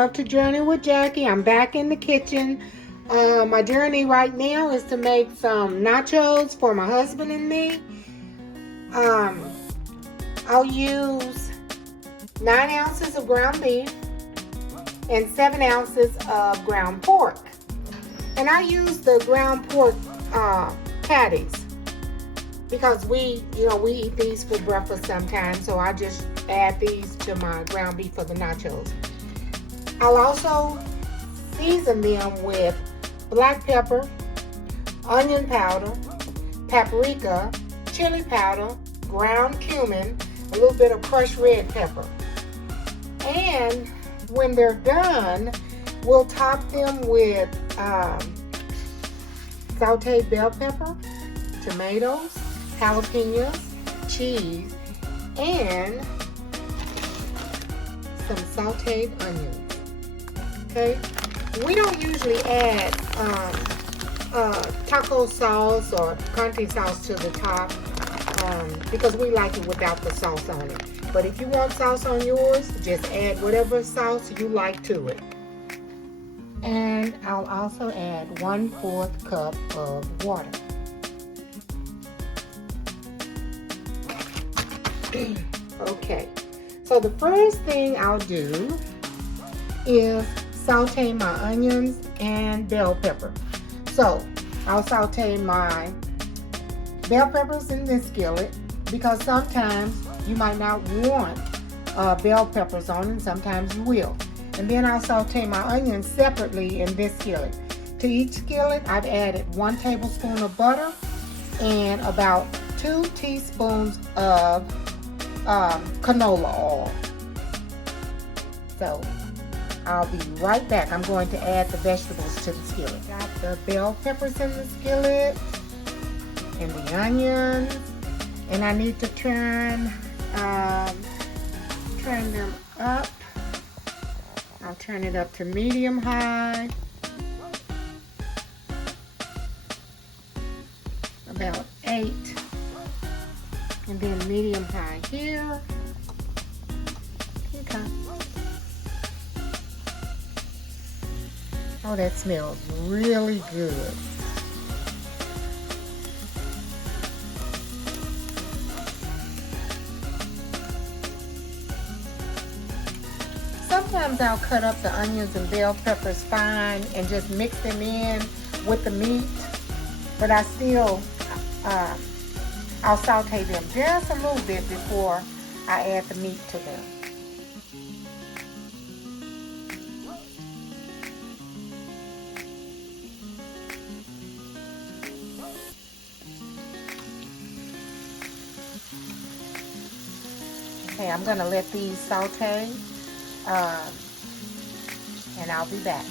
love to journey with Jackie. I'm back in the kitchen. My journey right now is to make some nachos for my husband and me. I'll use 9 ounces of ground beef and 7 ounces of ground pork. And I use the ground pork patties because we eat these for breakfast sometimes, so I just add these to my ground beef for the nachos. I'll also season them with black pepper, onion powder, paprika, chili powder, ground cumin, a little bit of crushed red pepper. And when they're done, we'll top them with sauteed bell pepper, tomatoes, jalapenos, cheese, and some sauteed onions. Okay, we don't usually add taco sauce or picante sauce to the top because we like it without the sauce on it. But if you want sauce on yours, just add whatever sauce you like to it. And I'll also add 1/4 cup of water. Okay, so the first thing I'll do is saute my onions and bell pepper. So I'll saute my bell peppers in this skillet because sometimes you might not want bell peppers on and sometimes you will. And then I'll saute my onions separately in this skillet. To each skillet, I've added 1 tablespoon of butter and about 2 teaspoons of canola oil. So I'll be right back. I'm going to add the vegetables to the skillet. Got the bell peppers in the skillet and the onions, and I need to turn them up. I'll turn it up to medium high, about 8, and then medium high here. Okay. Oh, that smells really good. Sometimes I'll cut up the onions and bell peppers fine and just mix them in with the meat, but I still, I'll saute them just a little bit before I add the meat to them. Okay, I'm gonna let these saute. And I'll be back.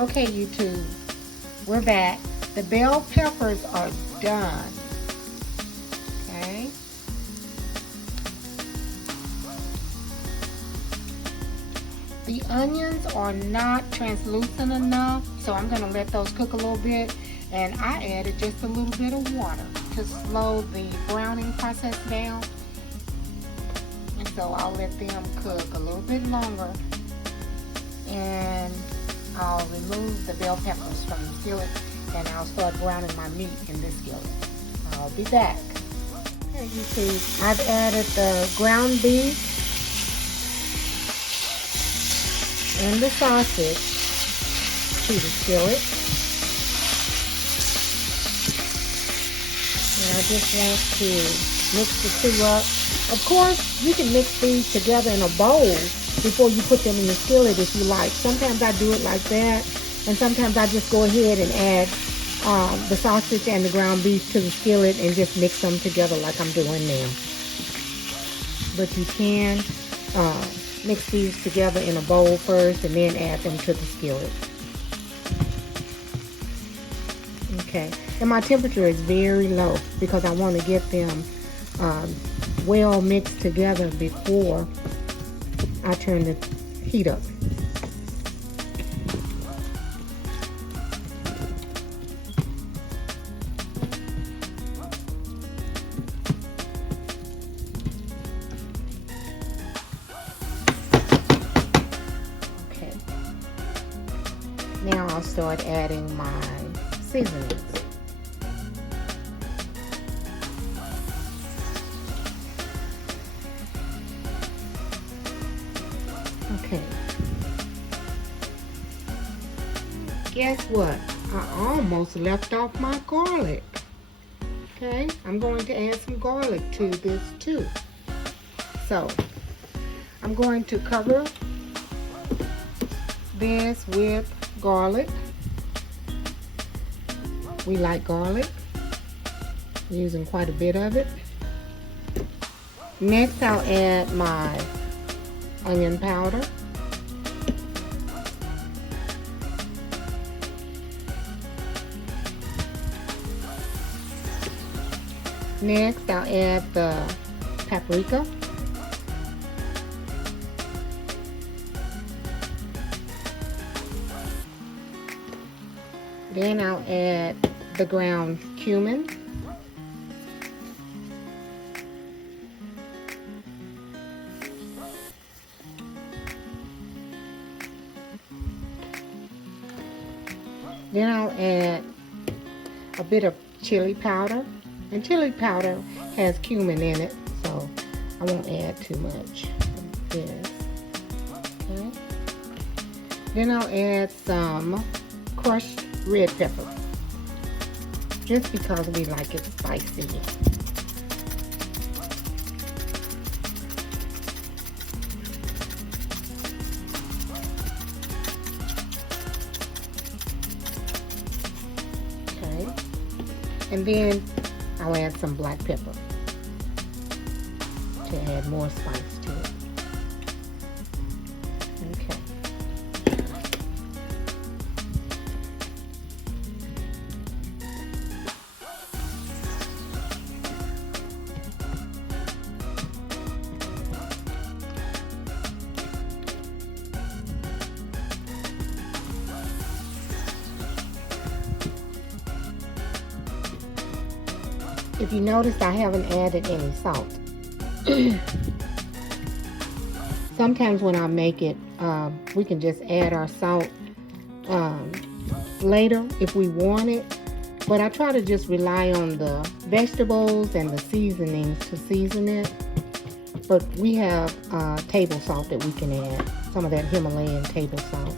Okay, YouTube, we're back. The bell peppers are done. Okay. The onions are not translucent enough, so I'm going to let those cook a little bit. And I added just a little bit of water to slow the browning process down. So I'll let them cook a little bit longer, and I'll remove the bell peppers from the skillet, and I'll start browning my meat in this skillet. I'll be back. Here you see, I've added the ground beef and the sausage to the skillet. And I just want to mix the two up. Of course, you can mix these together in a bowl before you put them in the skillet if you like. Sometimes I do it like that, and sometimes I just go ahead and add the sausage and the ground beef to the skillet and just mix them together like I'm doing now. But you can mix these together in a bowl first and then add them to the skillet. Okay, and my temperature is very low because I want to get them well mixed together before I turn the heat up. Now I'll start adding my seasonings. Okay. Guess what? I almost left off my garlic. Okay, I'm going to add some garlic to this too. So, I'm going to cover this with garlic. We like garlic. I'm using quite a bit of it. Next, I'll add my onion powder. Next, I'll add the paprika. Then I'll add the ground cumin. Then I'll add a bit of chili powder. And chili powder has cumin in it, so I won't add too much of this. Okay. Then I'll add some crushed red pepper, just because we like it spicy. Okay. And then I'll add some black pepper to add more spice to it. Okay. If you notice, I haven't added any salt. Sometimes when I make it, we can just add our salt later if we want it. But I try to just rely on the vegetables and the seasonings to season it. But we have table salt that we can add, some of that Himalayan table salt.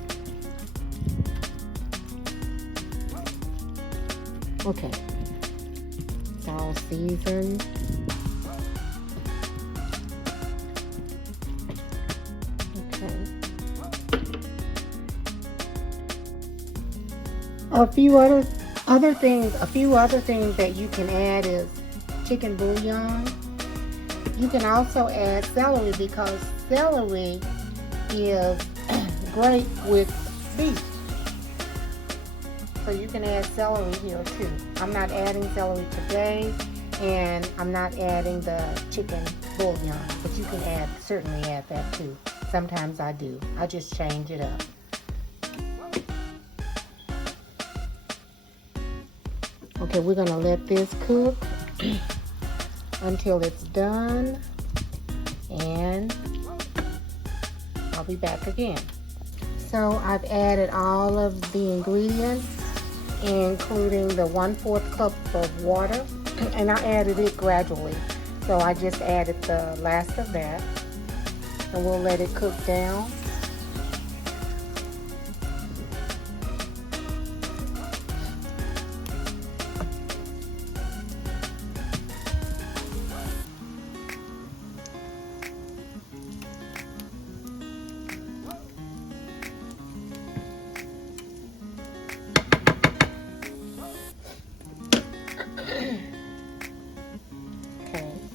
Okay. All seasoned. Okay. A few other things that you can add is chicken bouillon. You can also add celery because celery is great with beef. So you can add celery here too. I'm not adding celery today, and I'm not adding the chicken bouillon, but you can certainly add that too. Sometimes I do. I just change it up. Okay, we're gonna let this cook until it's done, and I'll be back again. So I've added all of the ingredients, including the 1/4 cup of water, and I added it gradually. So I just added the last of that, and we'll let it cook down.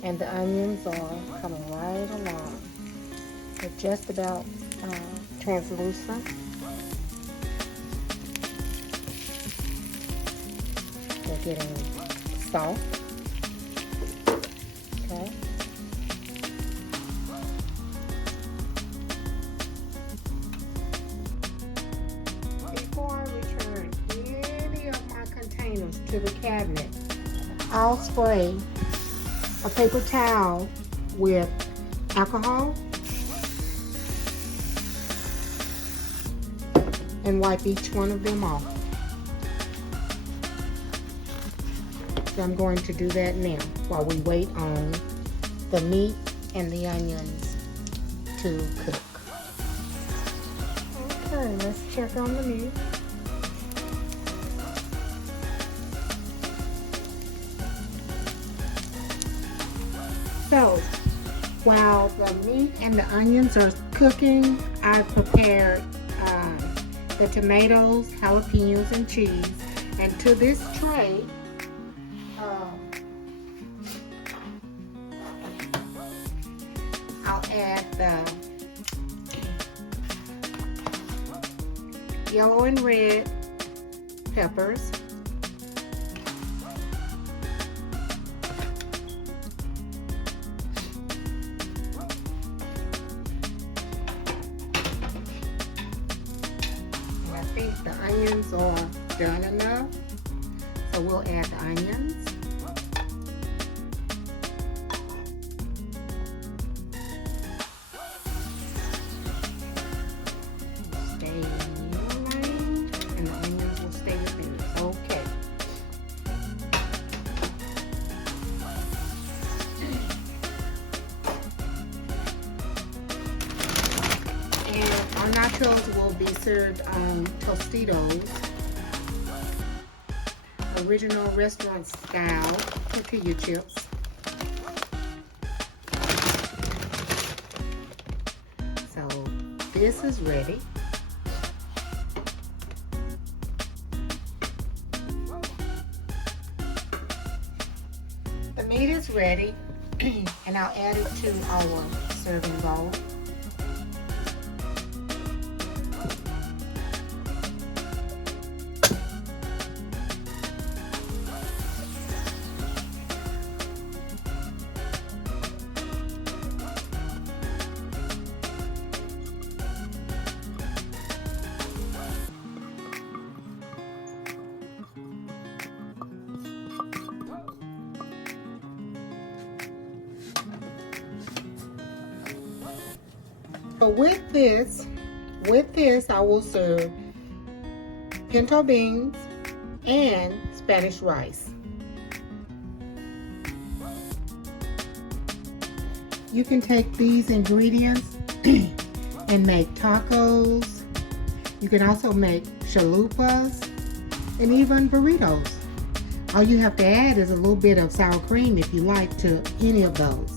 And the onions are coming right along. They're just about translucent. They're getting soft. Okay. Before I return any of my containers to the cabinet, I'll spray a paper towel with alcohol and wipe each one of them off. So I'm going to do that now while we wait on the meat and the onions to cook. Okay, let's check on the meat. So, while the meat and the onions are cooking, I've prepared the tomatoes, jalapenos, and cheese. And to this tray, I'll add the yellow and red peppers. I think the onions are done enough, so we'll add the onions. Nachos will be served on Tostitos, original restaurant style tortilla chips. So this is ready. The meat is ready, and I'll add it to our serving bowl. So with this, I will serve pinto beans and Spanish rice. You can take these ingredients and make tacos. You can also make chalupas and even burritos. All you have to add is a little bit of sour cream if you like to any of those.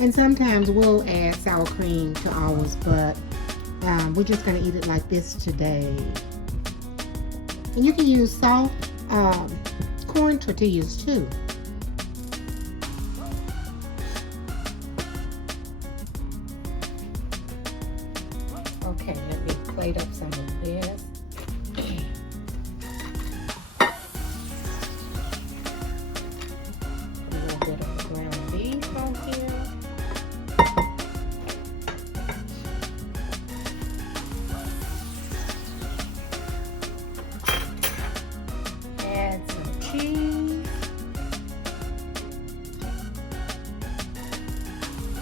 And sometimes we'll add sour cream to ours, but we're just going to eat it like this today. And you can use soft corn tortillas too. Okay, let me plate up some of this. A little bit of ground beef on here. Cheese,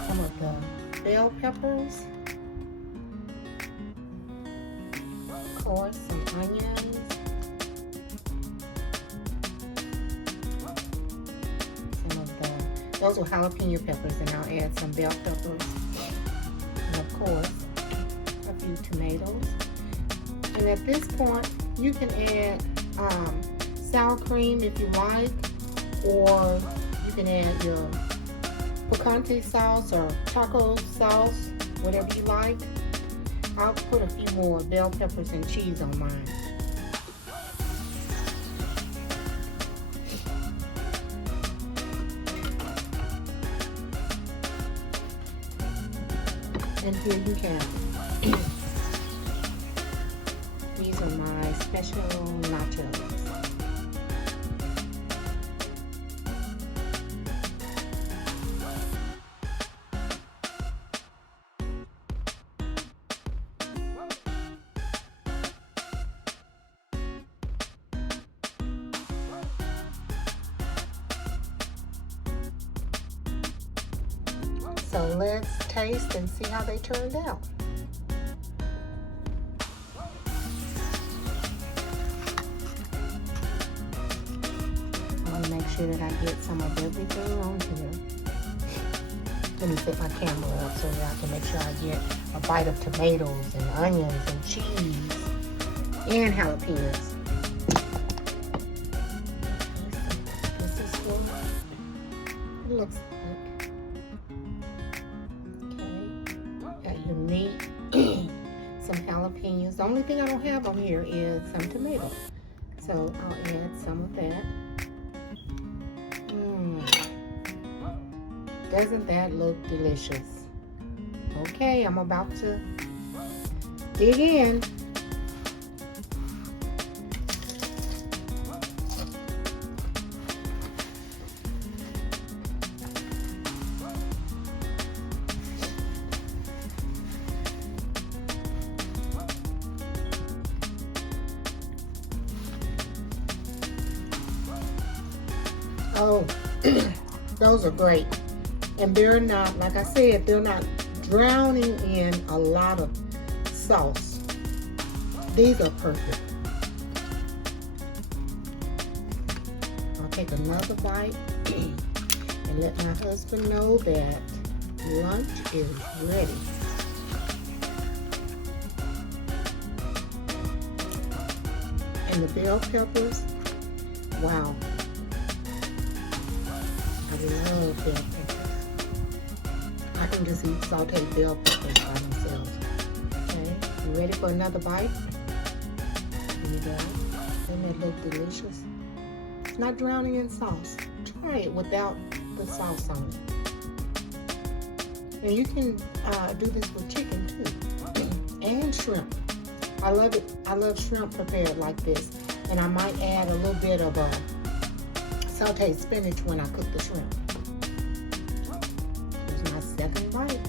some of the bell peppers, of course some onions, those are jalapeno peppers, and I'll add some bell peppers, and of course a few tomatoes. And at this point you can add sour cream if you like, or you can add your picante sauce or taco sauce, whatever you like. I'll put a few more bell peppers and cheese on mine. And here you have it. These are my special nachos. So let's taste and see how they turned out. sure that I get some of everything on here. Let me set my camera up so that I can make sure I get a bite of tomatoes and onions and cheese and jalapenos. This is what it looks like. Okay, got your meat, some jalapenos. The only thing I don't have on here is some tomatoes. So I'll add some of that. Doesn't that look delicious? Okay, I'm about to dig in. Oh, those are great. And they're not, like I said, they're not drowning in a lot of sauce. These are perfect. I'll take another bite and let my husband know that lunch is ready. And the bell peppers, wow. I love bell peppers. I can just eat sauteed bell peppers by themselves. Okay, you ready for another bite? Here you go. Doesn't it look delicious? It's not drowning in sauce. Try it without the sauce on it. And you can do this with chicken too, and shrimp. I love it. I love shrimp prepared like this. And I might add a little bit of sauteed spinach when I cook the shrimp. Here's my second bite.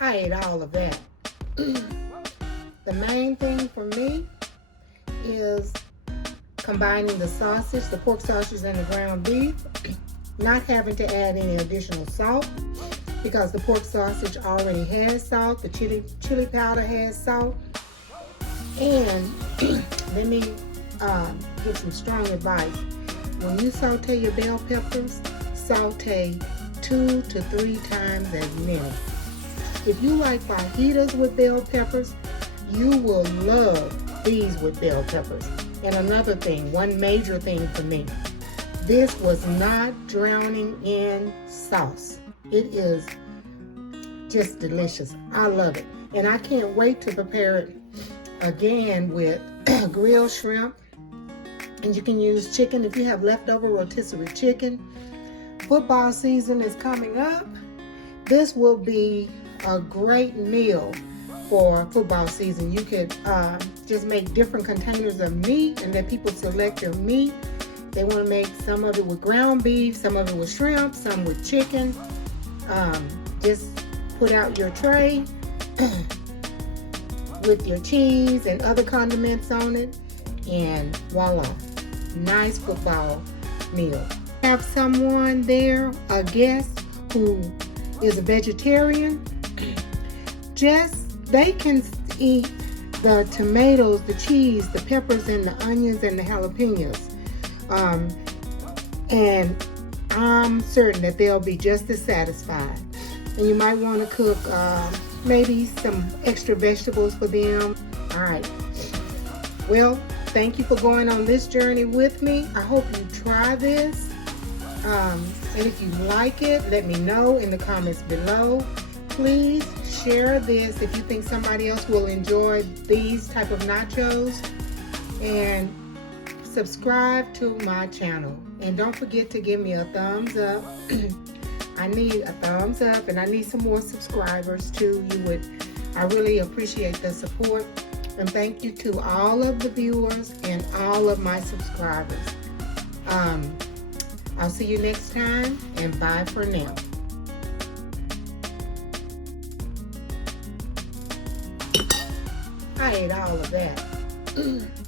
I ate all of that. The main thing for me is combining the sausage, the pork sausage and the ground beef, not having to add any additional salt because the pork sausage already has salt, the chili powder has salt. And let me give some strong advice. When you saute your bell peppers, saute 2 to 3 times as many. If you like fajitas with bell peppers, you will love these with bell peppers. And another thing, one major thing for me, this was not drowning in sauce. It is just delicious. I love it. And I can't wait to prepare it again with grilled shrimp. And you can use chicken if you have leftover rotisserie chicken. Football season is coming up. This will be a great meal for football season. You could just make different containers of meat and let people select their meat. They want to make some of it with ground beef, some of it with shrimp, some with chicken. Just put out your tray with your cheese and other condiments on it, and voila, nice football meal. Have someone there, a guest who is a vegetarian, they can eat the tomatoes, the cheese, the peppers, and the onions, and the jalapenos. And I'm certain that they'll be just as satisfied. And you might want to cook maybe some extra vegetables for them. All right. Well, thank you for going on this journey with me. I hope you try this. And if you like it, let me know in the comments below. Please share this if you think somebody else will enjoy these type of nachos. And subscribe to my channel. And don't forget to give me a thumbs up. I need a thumbs up, and I need some more subscribers too. I really appreciate the support. And thank you to all of the viewers and all of my subscribers. I'll see you next time, and bye for now. I ate all of that.